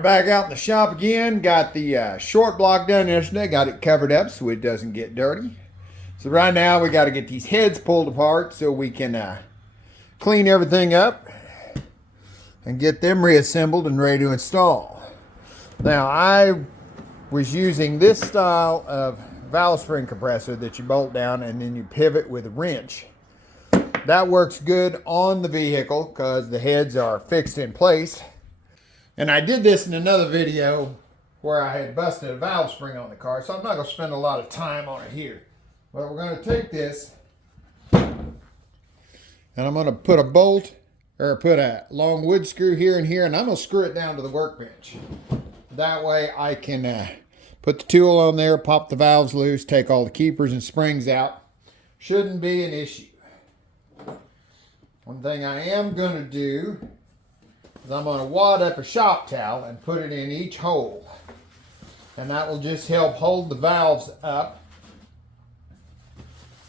We're back out in the shop again. Got the short block done yesterday. Got it covered up so it doesn't get dirty. So right now we got to get these heads pulled apart so we can clean everything up and get them reassembled and ready to install. Now I was using this style of valve spring compressor that you bolt down and then you pivot with a wrench. That works good on the vehicle because the heads are fixed in place. And I did this in another video where I had busted a valve spring on the car, so I'm not going to spend a lot of time on it here. But we're going to take this and I'm going to put a bolt or put a long wood screw here and here, and I'm going to screw it down to the workbench. That way I can put the tool on there, pop the valves loose, take all the keepers and springs out. Shouldn't be an issue. One thing I am going to do is I'm going to wad up a shop towel and put it in each hole. And that will just help hold the valves up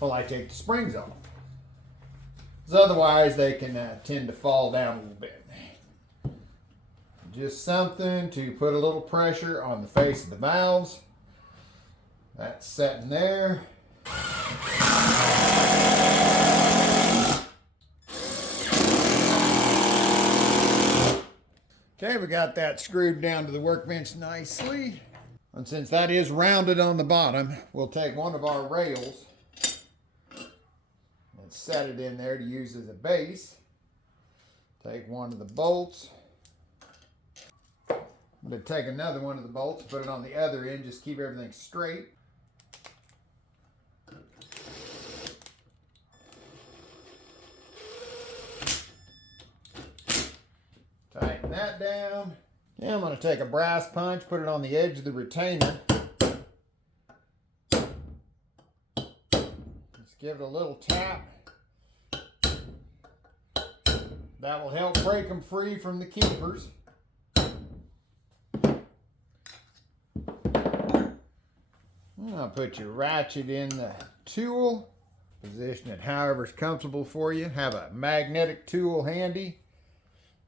while I take the springs off. Because otherwise they can tend to fall down a little bit. Just something to put a little pressure on the face of the valves. That's setting there. Okay, we got that screwed down to the workbench nicely. And since that is rounded on the bottom, we'll take one of our rails and set it in there to use as a base. Take one of the bolts. I'm going to take another one of the bolts, put it on the other end, just keep everything straight. Tighten that down. Now I'm going to take a brass punch, put it on the edge of the retainer. Just give it a little tap. That will help break them free from the keepers. I'll put your ratchet in the tool. Position it however is comfortable for you. Have a magnetic tool handy.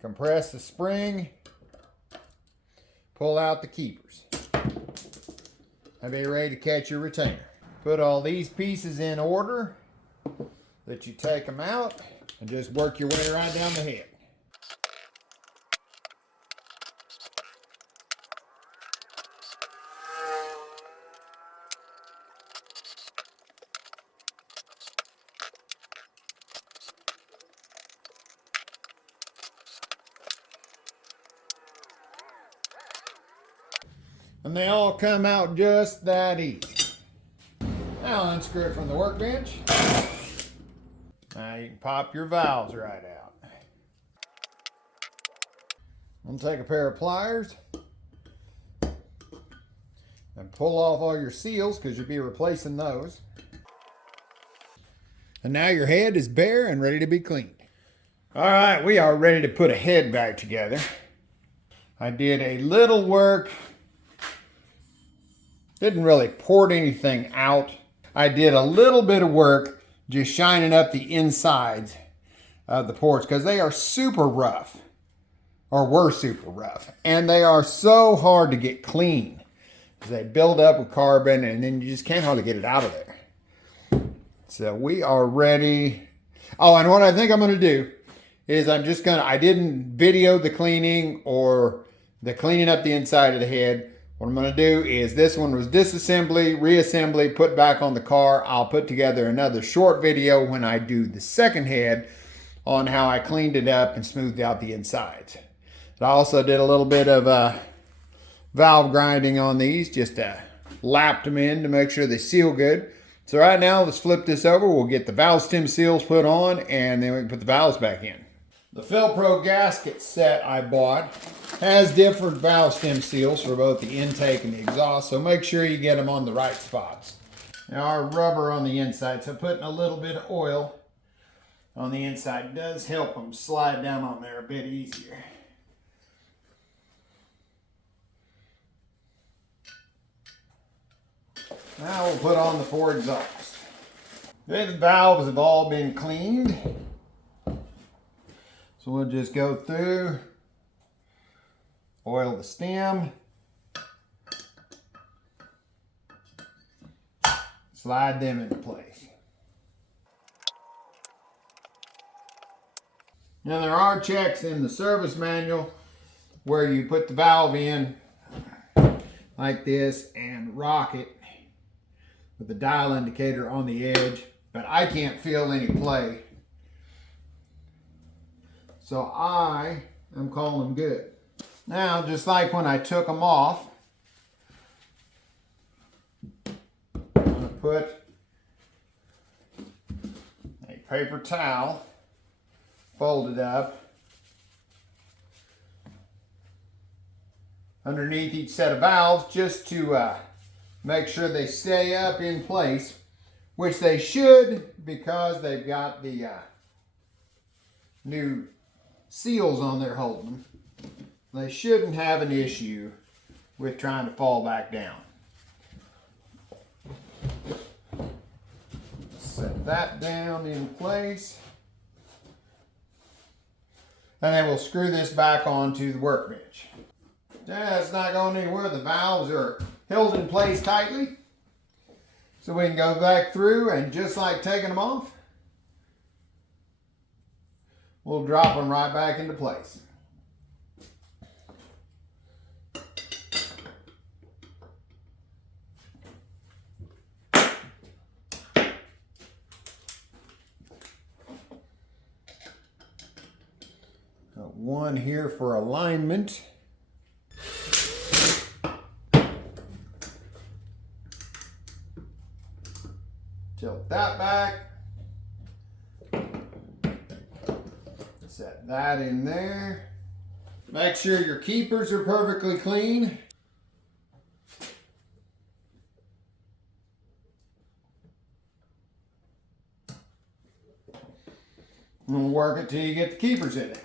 Compress the spring, pull out the keepers, and be ready to catch your retainer. Put all these pieces in order that you take them out and just work your way right down the head. And they all come out just that easy. Now unscrew it from the workbench. Now you can pop your valves right out. I'm going to take a pair of pliers and pull off all your seals because you'll be replacing those. And now your head is bare and ready to be cleaned. All right, we are ready to put a head back together. I did a little work. Didn't really port anything out. I did a little bit of work just shining up the insides of the ports because they are super rough, or were super rough. And they are so hard to get clean because they build up with carbon and then you just can't hardly get it out of there. So we are ready. Oh, and what I think I'm going to do is I didn't video the cleaning or the cleaning up the inside of the head. What I'm going to do is, this one was disassembly, reassembly, put back on the car. I'll put together another short video when I do the second head on how I cleaned it up and smoothed out the insides. I also did a little bit of valve grinding on these, just lapped them in to make sure they seal good. So right now, let's flip this over. We'll get the valve stem seals put on and then we can put the valves back in. The Felpro gasket set I bought has different valve stem seals for both the intake and the exhaust, so make sure you get them on the right spots. Now our rubber on the inside, so putting a little bit of oil on the inside does help them slide down on there a bit easier. Now we'll put on the four exhausts. Okay, the valves have all been cleaned. So we'll just go through Oil the stem. Slide them into place. Now there are checks in the service manual where you put the valve in like this and rock it with the dial indicator on the edge, but I can't feel any play. So I am calling them good. Now, just like when I took them off, I'm going to put a paper towel folded up underneath each set of valves just to make sure they stay up in place, which they should because they've got the new seals on there holding them. They shouldn't have an issue with trying to fall back down. Set that down in place. And then we'll screw this back onto the workbench. Yeah, it's not going anywhere. The valves are held in place tightly. So we can go back through and just like taking them off, we'll drop them right back into place. Got one here for alignment. Tilt that back. Set that in there. Make sure your keepers are perfectly clean. And we'll work it till you get the keepers in it.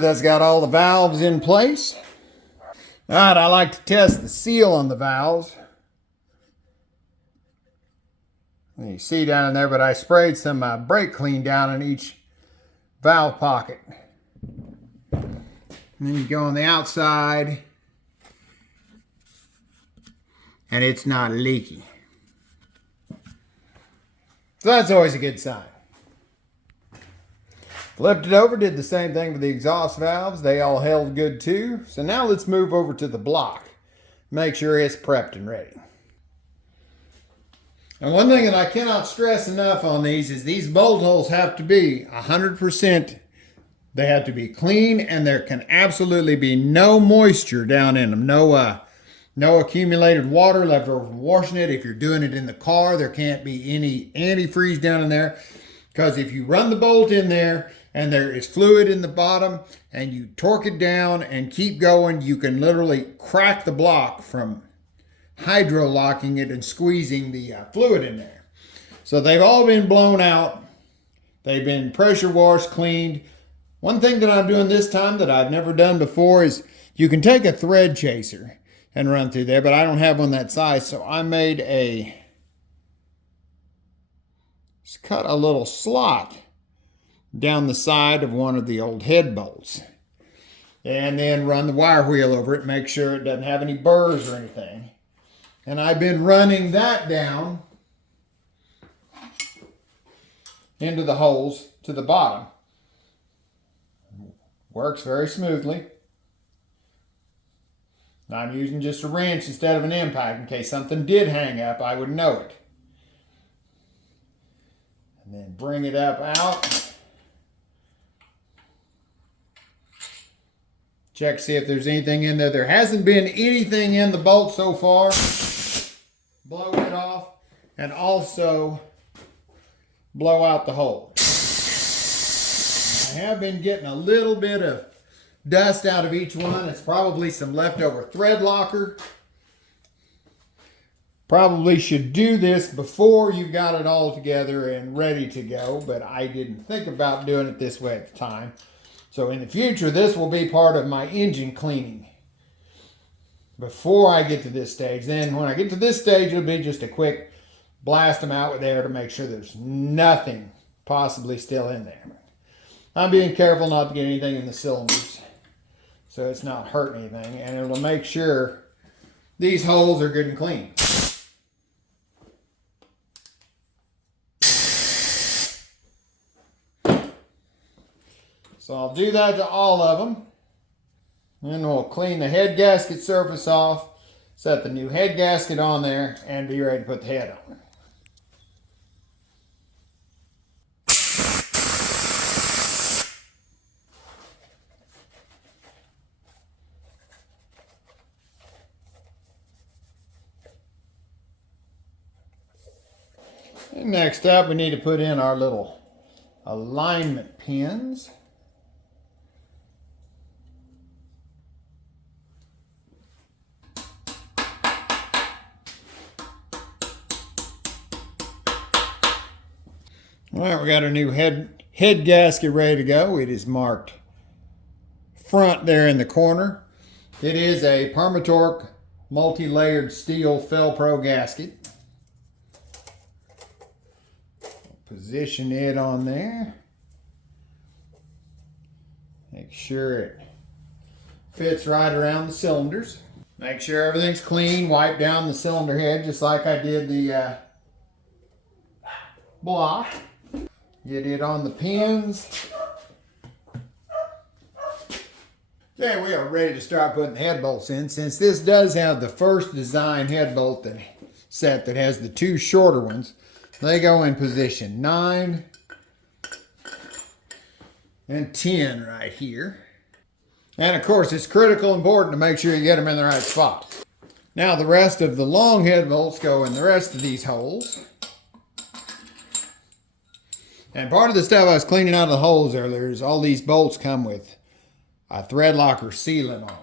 That's got all the valves in place. All right, I like to test the seal on the valves. You see down in there, but I sprayed some brake clean down in each valve pocket. And then you go on the outside, and it's not leaky. So that's always a good sign. Flipped it over, did the same thing with the exhaust valves. They all held good too. So now let's move over to the block. Make sure it's prepped and ready. And one thing that I cannot stress enough on these is these bolt holes have to be 100%. They have to be clean, and there can absolutely be no moisture down in them. No accumulated water left over from washing it. If you're doing it in the car, there can't be any antifreeze down in there. Because if you run the bolt in there and there is fluid in the bottom and you torque it down and keep going, you can literally crack the block from hydro locking it and squeezing the fluid in there. So they've all been blown out. They've been pressure washed, cleaned. One thing that I'm doing this time that I've never done before is you can take a thread chaser and run through there, but I don't have one that size. So I made just cut a little slot down the side of one of the old head bolts. And then run the wire wheel over it, make sure it doesn't have any burrs or anything. And I've been running that down into the holes to the bottom. Works very smoothly. I'm using just a wrench instead of an impact. In case something did hang up, I would know it. And then bring it up out. Check, see if there's anything in there. There hasn't been anything in the bolt so far. Blow it off and also blow out the hole. I have been getting a little bit of dust out of each one. It's probably some leftover thread locker. Probably should do this before you've got it all together and ready to go, but I didn't think about doing it this way at the time. So in the future, this will be part of my engine cleaning before I get to this stage. Then when I get to this stage, it'll be just a quick blast them out with air to make sure there's nothing possibly still in there. I'm being careful not to get anything in the cylinders so it's not hurting anything, and it'll make sure these holes are good and clean. So I'll do that to all of them. Then we'll clean the head gasket surface off, set the new head gasket on there, and be ready to put the head on. And next up, we need to put in our little alignment pins. All right, we got our new head gasket ready to go. It is marked front there in the corner. It is a Permatorque multi-layered steel Fel-Pro gasket. Position it on there. Make sure it fits right around the cylinders. Make sure everything's clean. Wipe down the cylinder head just like I did the block. Get it on the pins. Okay, we are ready to start putting the head bolts in. Since this does have the first design head bolt set that has the two shorter ones, they go in position 9 and 10 right here. And of course, it's critical important to make sure you get them in the right spot. Now the rest of the long head bolts go in the rest of these holes. And part of the stuff I was cleaning out of the holes earlier is all these bolts come with a thread locker sealant on them.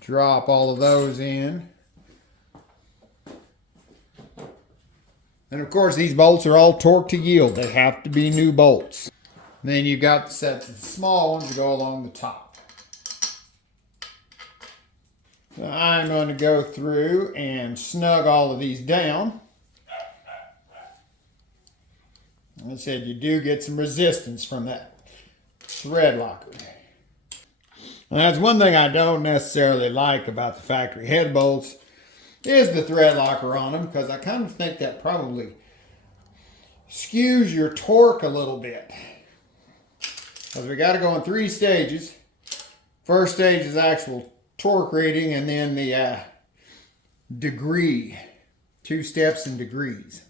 Drop all of those in. And of course these bolts are all torque to yield. They have to be new bolts. And then you've got the sets of the small ones to go along the top. So I'm going to go through and snug all of these down. Like I said, you do get some resistance from that thread locker. And that's one thing I don't necessarily like about the factory head bolts is the thread locker on them, because I kind of think that probably skews your torque a little bit. Because we got to go in 3 stages. First stage is actual torque rating, and then the degree, 2 steps in degrees.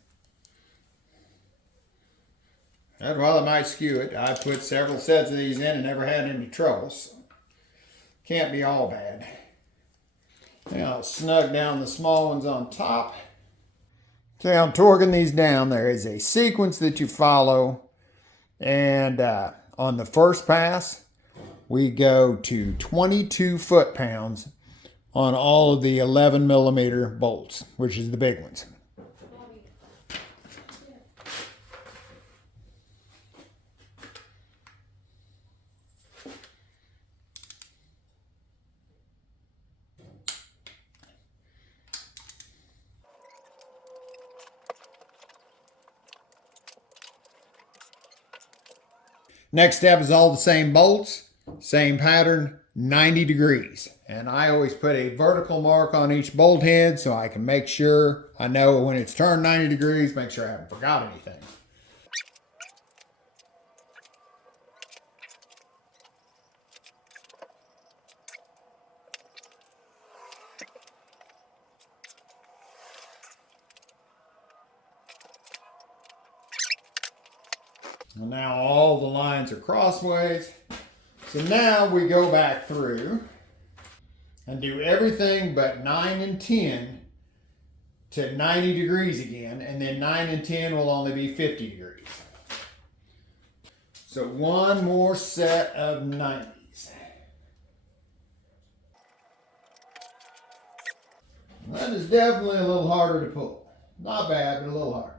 And while it might skew it, I put several sets of these in and never had any troubles. Can't be all bad. Now I'll snug down the small ones on top. So I'm torquing these down. There is a sequence that you follow, and on the first pass, we go to 22 foot-pounds on all of the 11 millimeter bolts, which is the big ones. Next step is all the same bolts. Same pattern, 90 degrees. And I always put a vertical mark on each bolt head so I can make sure I know when it's turned 90 degrees, make sure I haven't forgot anything. And now all the lines are crossways. So now we go back through and do everything but 9 and 10 to 90 degrees again, and then 9 and 10 will only be 50 degrees. So one more set of 90s. That is definitely a little harder to pull. Not bad, but a little harder.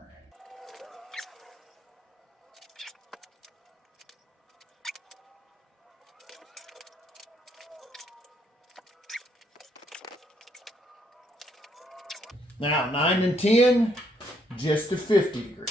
Now, 9 and 10, just to 50 degrees.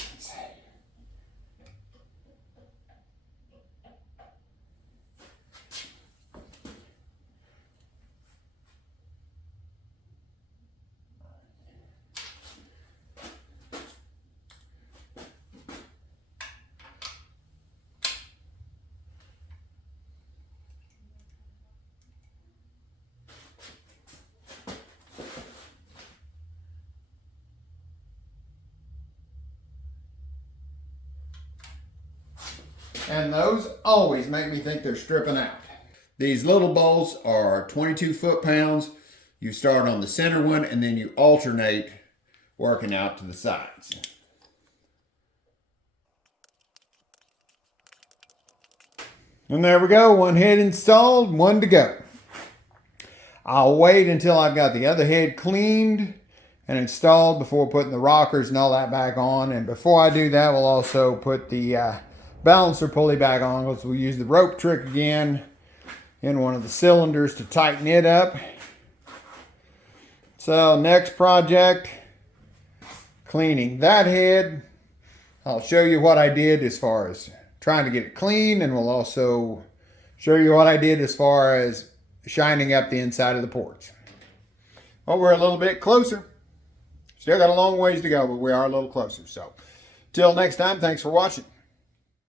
And those always make me think they're stripping out. These little bolts are 22 foot-pounds. You start on the center one and then you alternate working out to the sides. And there we go, one head installed, one to go. I'll wait until I've got the other head cleaned and installed before putting the rockers and all that back on. And before I do that, we'll also put the balancer pulley back on, because we'll use the rope trick again in one of the cylinders to tighten it up. So next project, cleaning that head. I'll show you what I did as far as trying to get it clean, and we'll also show you what I did as far as shining up the inside of the ports. Well, we're a little bit closer. Still got a long ways to go, but we are a little closer. So till next time, thanks for watching.